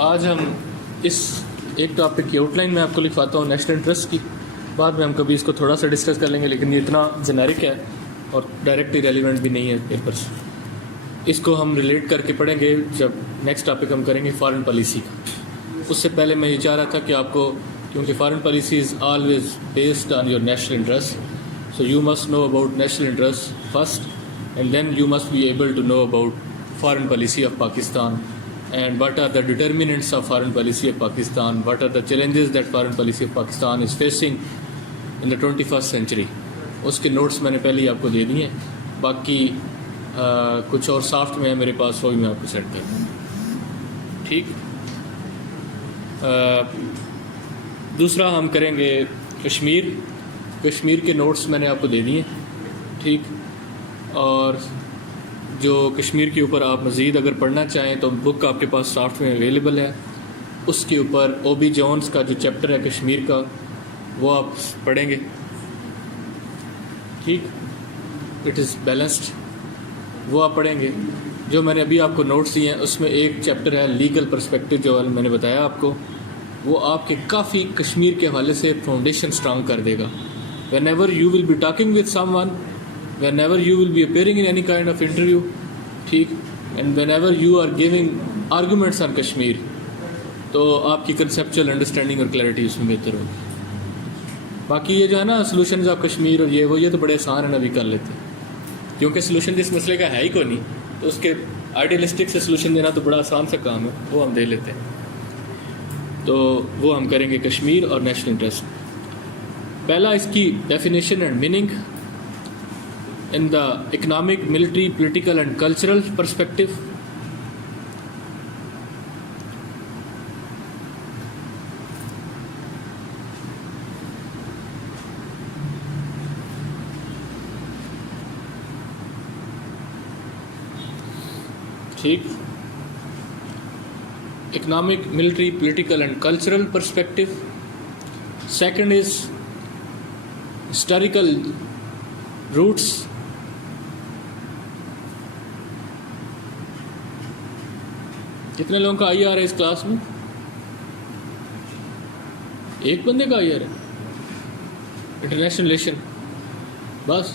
आज हम इस एक टॉपिक की आउटलाइन में आपको लिखवाता हूँ नेशनल इंटरेस्ट की। बाद में हम कभी इसको थोड़ा सा डिस्कस कर लेंगे, लेकिन ये इतना जेनेरिक है और डायरेक्टली रेलिवेंट भी नहीं है पेपर से। इसको हम रिलेट करके पढ़ेंगे जब नेक्स्ट टॉपिक हम करेंगे फॉरेन पॉलिसी का। उससे पहले मैं ये चाह रहा था कि आपको, क्योंकि foreign policy is always based on your national interest, so you must know about national interest first and then you must be able to know about foreign policy of Pakistan and what are the determinants of foreign policy of Pakistan, what are the challenges that foreign policy of Pakistan is facing in the 21st century। उसके notes मैंने पहले ही आपको दे दिए हैं, बाकी कुछ और soft में है मेरे पास, वो भी मैं आपको सेंड कर दूँगा। ठीक। दूसरा हम करेंगे कश्मीर के नोट्स मैंने आपको दे दिए। ठीक। और जो कश्मीर के ऊपर आप मज़ीद अगर पढ़ना चाहें तो बुक आपके पास सॉफ्ट में अवेलेबल है। उसके ऊपर ओबी जॉन्स का जो चैप्टर है कश्मीर का, वो आप पढ़ेंगे। ठीक। इट इज़ बैलेंस्ड, वो आप पढ़ेंगे। जो मैंने अभी आपको नोट्स दिए हैं उसमें एक चैप्टर है लीगल पर्सपेक्टिव, जो मैंने बताया आपको, वो आपके काफ़ी कश्मीर के हवाले से फाउंडेशन स्ट्रांग कर देगा। When ever you will be talking with someone, whenever you will be appearing in any kind of interview, ठीक, and whenever you are giving arguments on Kashmir, तो आपकी conceptual understanding और clarity उसमें बेहतर होगी। बाकी ये जो है ना solutions ऑफ कश्मीर और ये तो बड़े आसान है ना, भी कर लेते हैं, क्योंकि solution जिस मसले का है ही कोई नहीं, तो उसके आइडियलिस्टिक से solution देना तो बड़ा आसान सा काम है, वो हम दे लेते हैं। तो वो हम करेंगे कश्मीर और नेशनल इंटरेस्ट। पहला इसकी definition and meaning in the economic, military, political and cultural perspective। ठीक। economic, military, political and cultural perspective। second is historical roots। कितने लोगों का IR है इस क्लास में? एक बंदे का IR है। इंटरनेशनल रिलेशन बस।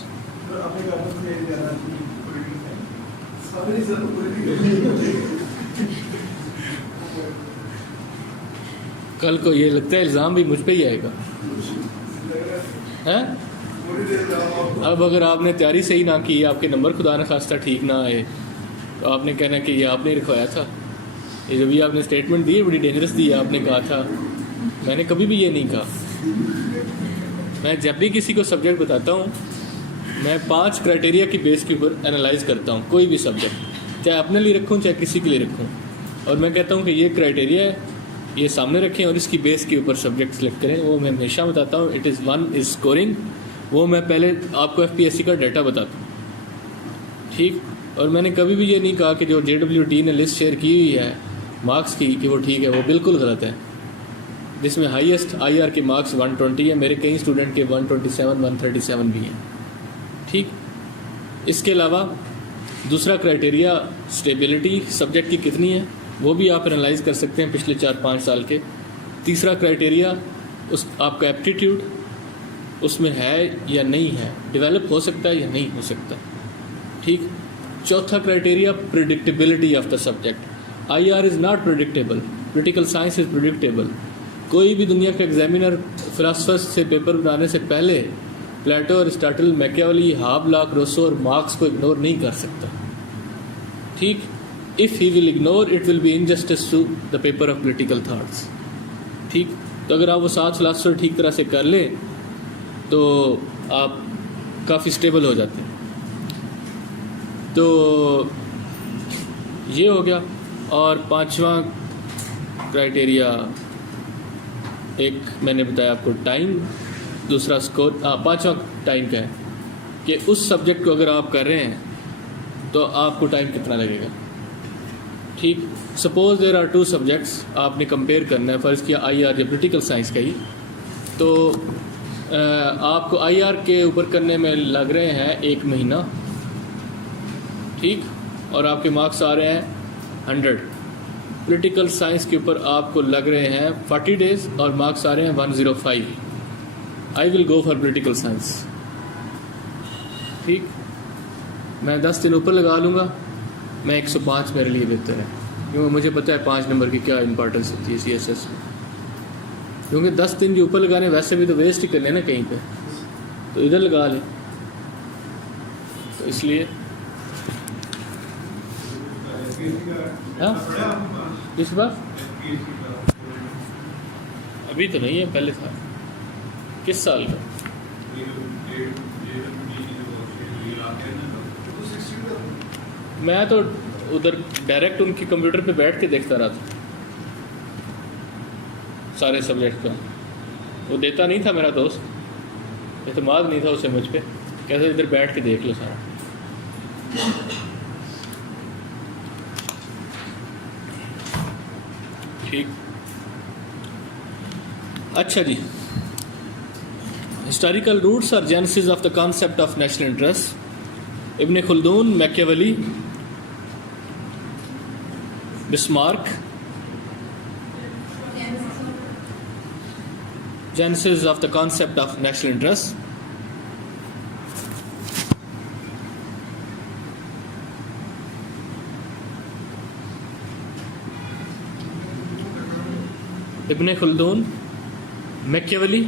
कल को ये लगता है इल्ज़ाम भी मुझ पे ही आएगा है। अब अगर आपने तैयारी सही ना की, आपके नंबर खुदा न खास्ता ठीक ना आए, तो आपने कहना कि ये आपने लिखवाया था। ये जब भी आपने स्टेटमेंट दी है बड़ी डेंजरस दी है। आपने कहा था, मैंने कभी भी ये नहीं कहा। मैं जब भी किसी को सब्जेक्ट बताता हूँ, मैं 5 क्राइटेरिया की बेस के ऊपर एनालाइज करता हूँ कोई भी सब्जेक्ट, चाहे अपने लिए रखूँ चाहे किसी के लिए रखूँ, और मैं कहता हूँ कि ये क्राइटेरिया है, ये सामने रखें और इसकी बेस के ऊपर सब्जेक्ट सेलेक्ट करें। वो मैं हमेशा बताता हूँ। इट इज़ 1 इज़ स्कोरिंग, वो मैं पहले आपको FPSC का डाटा बताता हूँ। ठीक। और मैंने कभी भी ये नहीं कहा कि जो JWT ने लिस्ट शेयर की हुई है मार्क्स की कि वो ठीक है, वो बिल्कुल गलत है। जिसमें हाईएस्ट IR के मार्क्स 120 है, मेरे कई स्टूडेंट के 127 137 भी हैं। ठीक। इसके अलावा दूसरा क्राइटेरिया स्टेबिलिटी, सब्जेक्ट की कितनी है, वो भी आप एनालाइज कर सकते हैं पिछले 4-5 साल के। तीसरा क्राइटेरिया उस आपका एप्टीट्यूड, उसमें है या नहीं है, डेवलप हो सकता है या नहीं हो सकता। ठीक। चौथा criteria predictability of the subject. IR is not predictable, political science is predictable. कोई भी दुनिया का एग्जामिनर फिलासफर्स से पेपर बनाने से पहले Plato, Aristotle, Machiavelli, Havelock, Rousseau और मार्क्स को इग्नोर नहीं कर सकता। ठीक। If he will ignore it will be injustice to the paper of political thoughts. ठीक। तो अगर आप वो 7 फिलासफर ठीक तरह से कर लें तो आप काफ़ी स्टेबल हो जाते हैं। तो ये हो गया। और 5वां क्राइटेरिया, एक मैंने बताया आपको टाइम, दूसरा स्कोर। 5वां टाइम का है कि उस सब्जेक्ट को अगर आप कर रहे हैं तो आपको टाइम कितना लगेगा। ठीक। सपोज देयर आर 2 सब्जेक्ट्स, आपने कंपेयर करना है। फ़र्ज़ किया IR या पोलिटिकल साइंस का ही, तो आपको IR के ऊपर करने में लग रहे हैं 1 महीना। ठीक। और आपके मार्क्स आ रहे हैं 100। पॉलिटिकल साइंस के ऊपर आपको लग रहे हैं 40 डेज और मार्क्स आ रहे हैं 105। I will go for political science. ठीक, मैं 10 दिन ऊपर लगा लूँगा, मैं 105 मेरे लिए बेहतर है, क्योंकि मुझे पता है 5 नंबर की क्या इंपॉर्टेंस होती है CSS में। क्योंकि 10 दिन के ऊपर लगाने वैसे भी तो वेस्ट ही कर लेना कहीं पे, तो इधर लगा लें, तो इसलिए हाँ इस बार अभी तो नहीं है, पहले था। किस साल का? मैं तो उधर डायरेक्ट उनकी कंप्यूटर पे बैठ के देखता रहा था सारे सब्जेक्ट का। वो देता नहीं था मेरा दोस्त, एतमाद नहीं था उसे मुझ पे, कैसे इधर बैठ के देख लो सारा। ठीक, अच्छा जी। हिस्टोरिकल रूट्स और genesis of the concept of national interest. Ibn Khaldun, Machiavelli, Bismarck. Genesis of the concept of national interest. Ibn Khaldun, Machiavelli,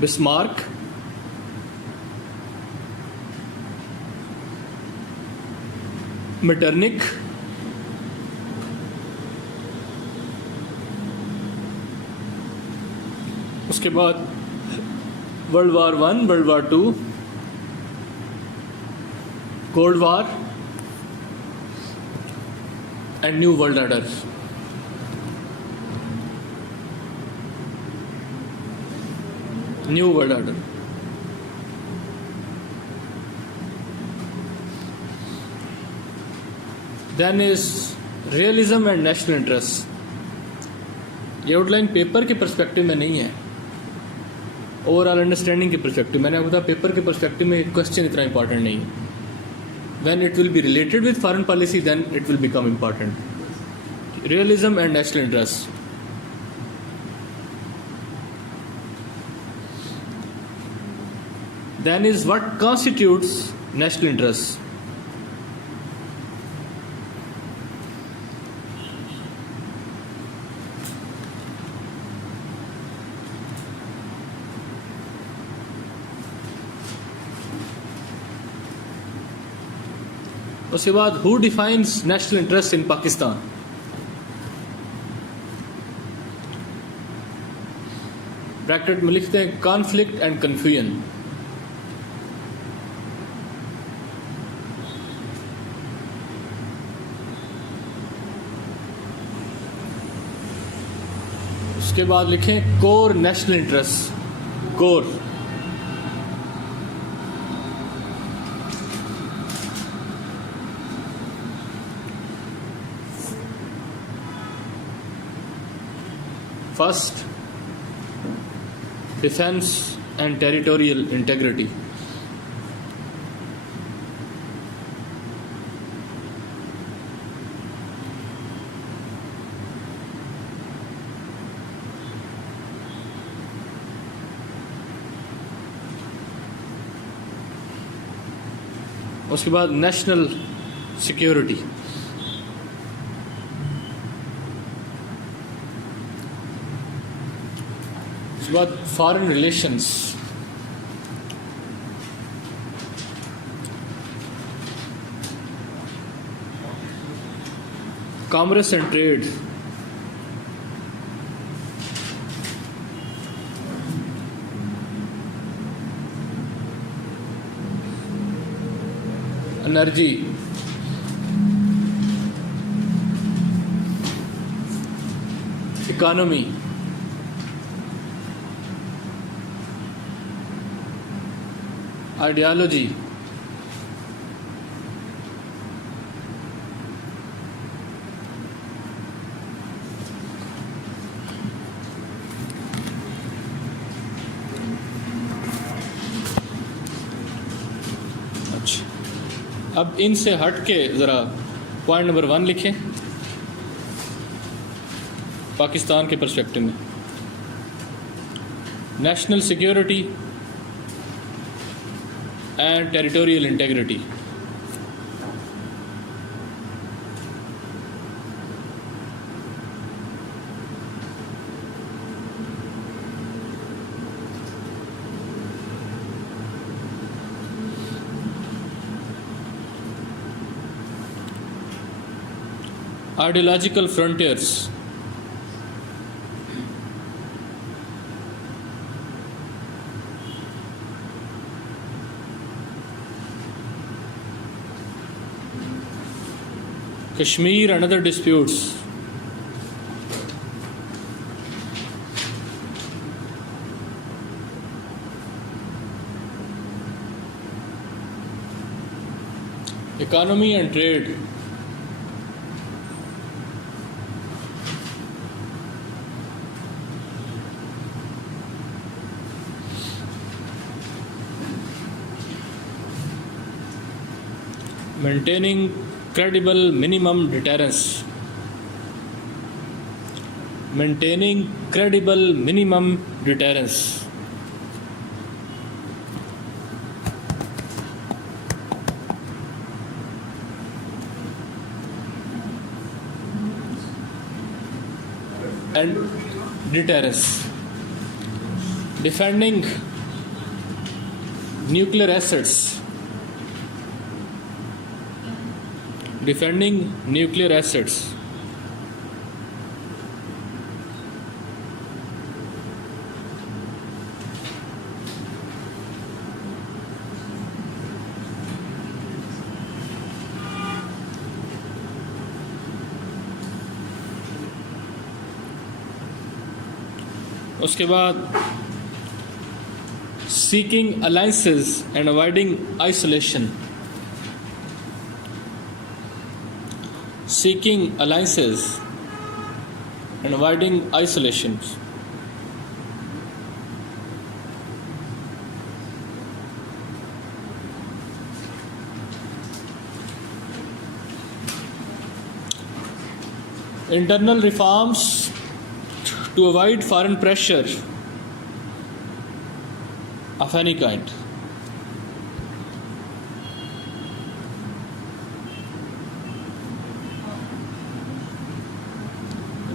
Bismarck, Metternich, उसके बाद world war 1, world war 2, cold war and new world order. New world order. Then is realism and national interest. ये outline paper के perspective में नहीं है, overall understanding के perspective. मैंने आपको बताया पेपर के पर्सपेक्टिव में क्वेश्चन इतना इंपॉर्टेंट नहीं है। When it will be related with foreign policy then it will become important. Realism and national interest. Then is what constitutes national interest. उसके बाद who defines national interest in Pakistan. Bracket में लिखते हैं conflict and confusion. उसके बाद लिखें core national interest. Core first, defence and territorial integrity. उसके बाद नेशनल सिक्योरिटी। उसके बाद foreign relations. Commerce and trade. Energy. Economy. Ideology. अच्छा, अब इनसे हट के ज़रा पॉइंट नंबर 1 लिखें पाकिस्तान के पर्सपेक्टिव में। National security and territorial integrity. Ideological frontiers, Kashmir and other disputes, economy and trade, maintaining credible minimum deterrence, maintaining credible minimum deterrence, and deterrence, defending nuclear assets, defending nuclear assets, उसके बाद seeking alliances and avoiding isolation, seeking alliances and avoiding isolations, internal reforms to avoid foreign pressure of any kind,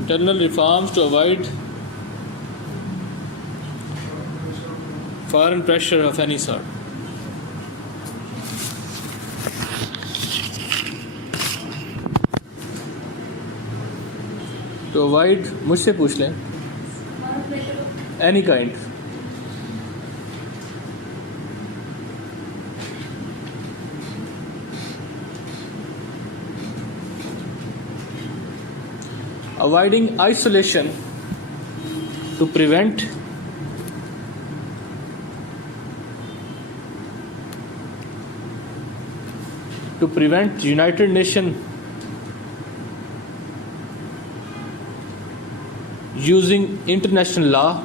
internal reforms to avoid foreign pressure of any sort. To avoid, मुझसे पूछ लें, any kind. Avoiding isolation to prevent United Nations using international law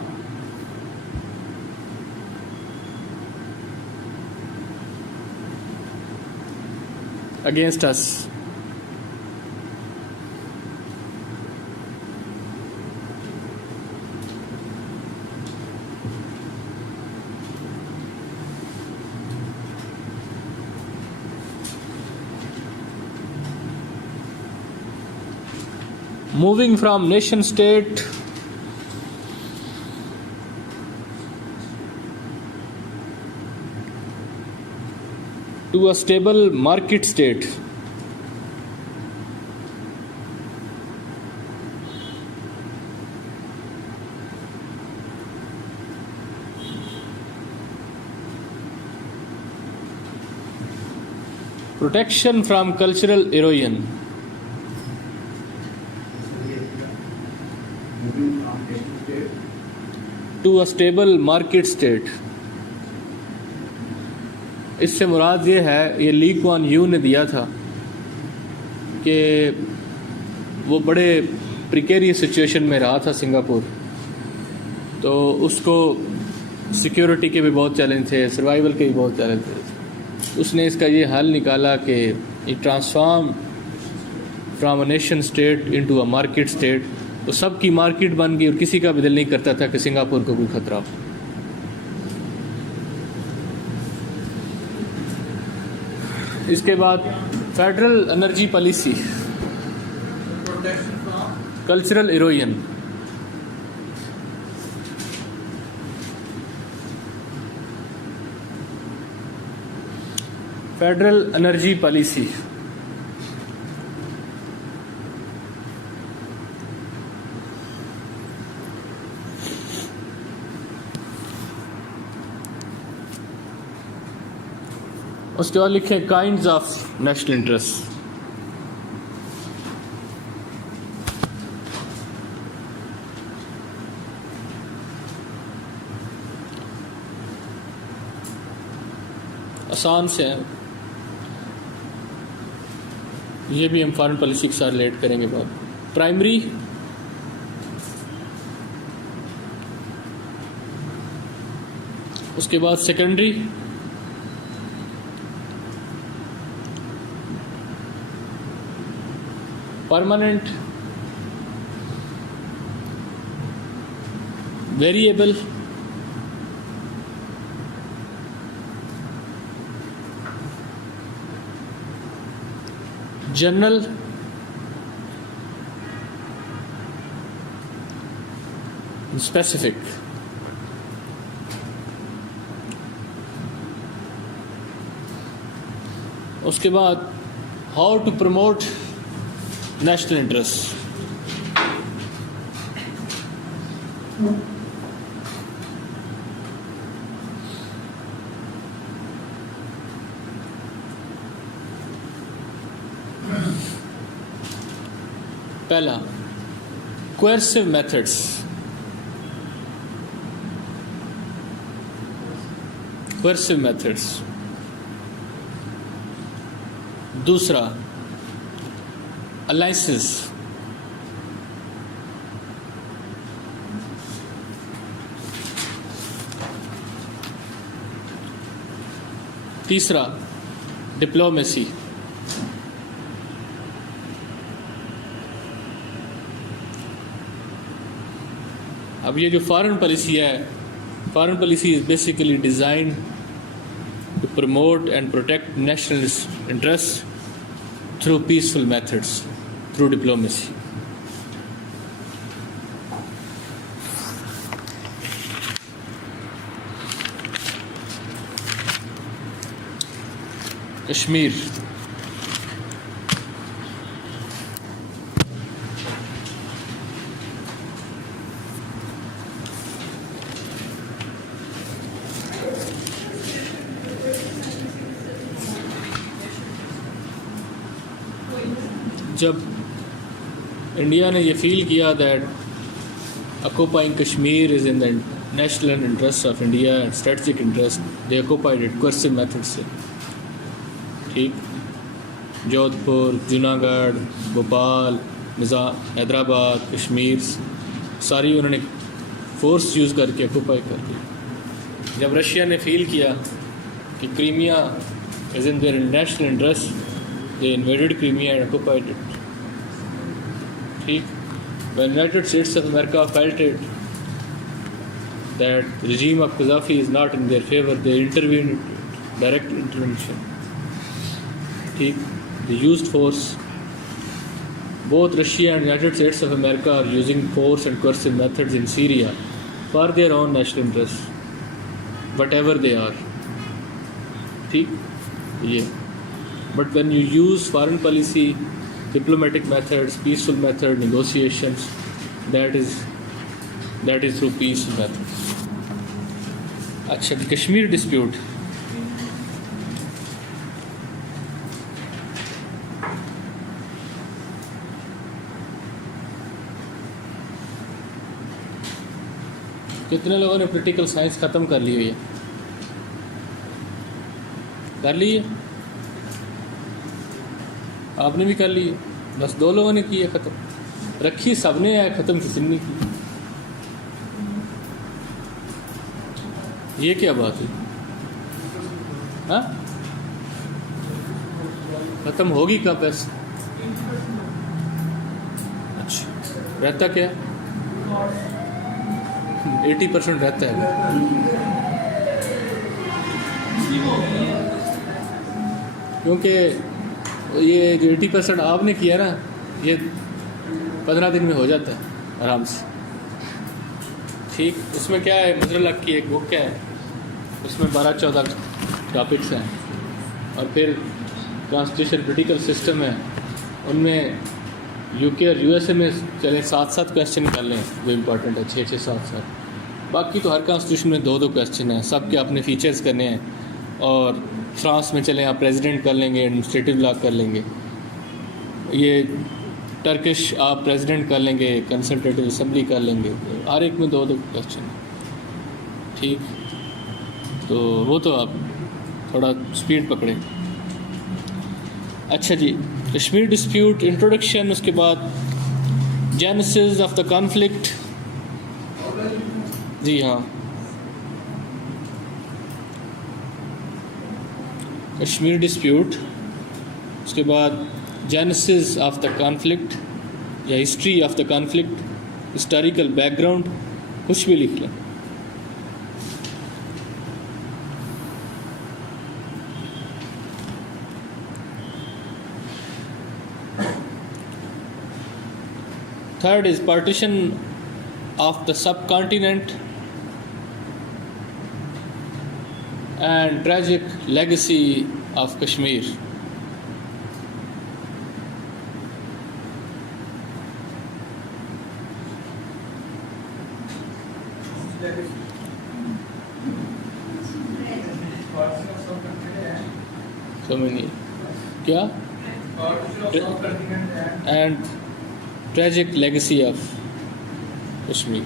against us. Moving from nation state to a stable market state. Protection from cultural erosion. To a stable market state. इससे मुराद ये है, ये Lee Kuan Yew ने दिया था कि वो बड़े प्रिकेरियस सिचुएशन में रहा था सिंगापुर, तो उसको सिक्योरिटी के भी बहुत चैलेंज थे, सर्वाइवल के भी बहुत चैलेंज थे। उसने इसका ये हल निकाला कि ये transform from a nation state into a market state, तो सबकी मार्केट बन गई और किसी का भी दिल नहीं करता था कि सिंगापुर को कोई खतरा हो। इसके बाद federal energy policy, cultural erosion. Federal energy policy, उसके बाद लिखे काइंड्स ऑफ नेशनल इंटरेस्ट। आसान से है, ये भी हम फॉरेन पॉलिसी के साथ रिलेट करेंगे बात। प्राइमरी, उसके बाद secondary, permanent, variable, general, specific. उसके बाद how to promote national interest. पहला, coercive methods। coercive methods। दूसरा, alliances। तीसरा, डिप्लोमेसी। अब ये जो फॉरेन पॉलिसी है, foreign policy is basically design to promote and protect national interest through peaceful methods, through diplomacy. Kashmir, जब इंडिया ने ये फील किया that occupying Kashmir is in the national interest of India and strategic interest, they occupied it coercive method से। ठीक, जोधपुर, जूनागढ़, भोपाल, हैदराबाद, कश्मीर, सारी उन्होंने force use करके occupy कर ली। जब रशिया ने फील किया कि Crimea is in their national interest, they invaded Crimea and occupied it. ठीक, when United States of America felt it that the regime of Gaddafi is not in their favor, they intervened, direct intervention. ठीक, they used force. Both Russia and United States of America are using force and coercive methods in Syria for their own national interests, whatever they are. ठीक, ये But when you use foreign policy, diplomatic methods, peaceful method, negotiations, that is through peaceful methods. अच्छा, Kashmir dispute. कितने लोगों ने practical science ख़त्म कर ली हुई है? कर ली है? आपने भी कर ली है? बस 2 लोगों ने की है ख़त्म, रखी सबने है, ख़त्म किसी ने नहीं की। ये क्या बात है? हाँ, ख़त्म होगी कब? रहता क्या 80% रहता है। क्योंकि ये जो 80% आपने किया ना, ये 15 दिन में हो जाता है आराम से। ठीक, उसमें क्या है, मजरलक की एक बुक है, उसमें 12-14 टॉपिक्स हैं, और फिर ट्रांसलेशन क्रिटिकल सिस्टम है, उनमें यूके और यूएसए में चले 7-7 क्वेश्चन कर लें, वो इम्पॉर्टेंट है, 6-6, 7-7। बाकी तो हर कॉन्स्टिट्यूशन में 2-2 क्वेश्चन हैं, सब के अपने फीचर्स करने हैं। और फ्रांस में चलें आप प्रेसिडेंट कर लेंगे, एडमिनिस्ट्रेटिव लॉ कर लेंगे, ये टर्किश आप प्रेसिडेंट कर लेंगे, कंसल्टेटिव असेंबली कर लेंगे, हर एक में 2-2 क्वेश्चन। ठीक, तो वो तो आप थोड़ा स्पीड पकड़े। अच्छा जी, कश्मीर डिस्प्यूट इंट्रोडक्शन, उसके बाद जेनेसिस ऑफ द कॉन्फ्लिक्ट। जी हाँ, कश्मीर डिस्प्यूट, उसके बाद जेनेसिस ऑफ द कॉन्फ्लिक्ट या history of the conflict, historical background, कुछ भी लिख लें। Third is partition of the subcontinent and tragic legacy of Kashmir. So many. क्या? And tragic legacy of Kashmir.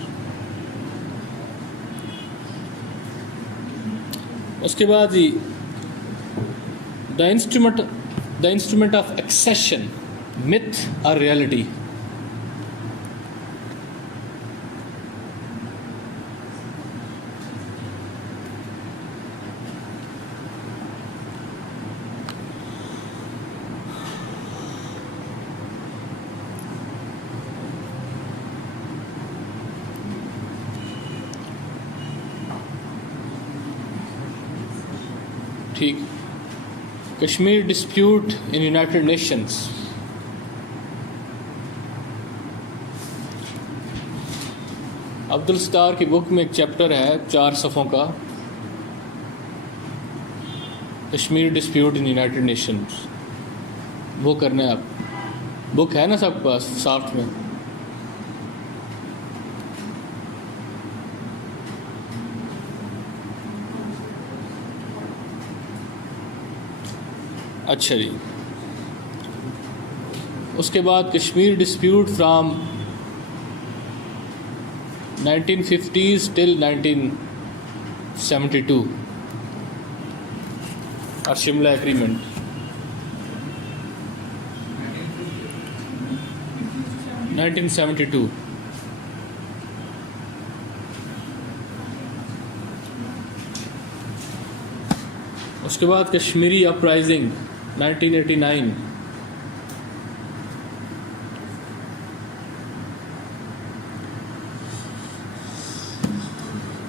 उसके बाद ही the instrument of accession, myth or reality. ठीक, Kashmir dispute in United Nations. Abdul Sattar की book में एक चैप्टर है 4 सफ़ों का, Kashmir dispute in United Nations, वो करना है आप। बुक है ना सबके पास सॉफ्ट में? अच्छा जी, उसके बाद Kashmir dispute from 1950s till 1972 और शिमला एग्रीमेंट। (1972) उसके बाद Kashmiri uprising 1989।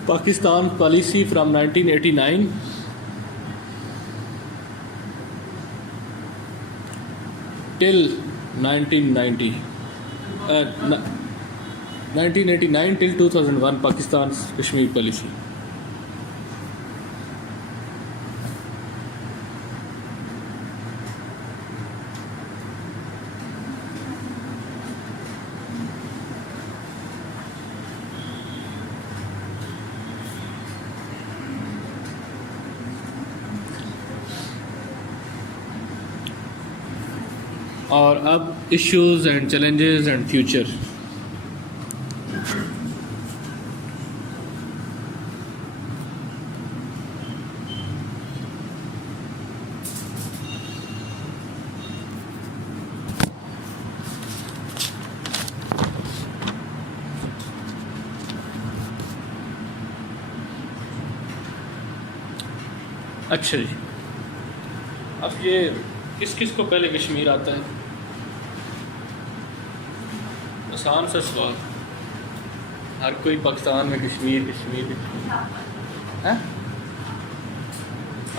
Pakistan policy from 1989 till 1990, 1989 till 2001 Pakistan Kashmir policy. और अब issues and challenges and future. अच्छा जी, अब ये किस किस को पहले कश्मीर आता है? आसान सा सवाल, हर कोई पाकिस्तान में कश्मीर कश्मीर है।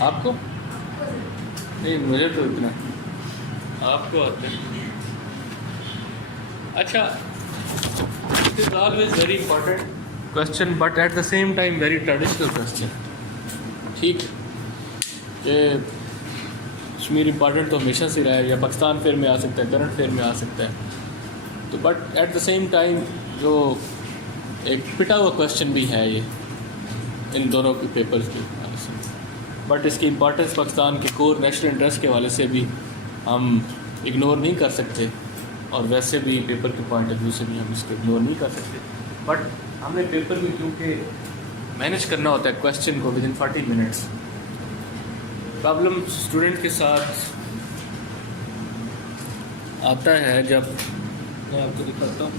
आपको नहीं, मुझे तो इतना आपको आता है। अच्छा, it is always very important question but at the same time very traditional question. ठीक कि कश्मीर इंपॉर्टेंट तो हमेशा से रहा है, या पाकिस्तान फेयर में आ सकता है, करंट फेयर में आ सकता है, तो but at the same time जो एक पिटा हुआ क्वेश्चन भी है ये इन दोनों के पेपर्स के हवाले से, बट इसकी इम्पोर्टेंस पाकिस्तान के कोर नेशनल इंटरेस्ट के हवाले से भी हम इग्नोर नहीं कर सकते, और वैसे भी पेपर के पॉइंट ऑफ व्यू से भी हम इसको इग्नोर नहीं कर सकते। बट हमने पेपर में क्योंकि मैनेज करना होता है क्वेश्चन को with in 40 minutes, problem student के साथ आता है जब मैं आपको दिखाता हूँ।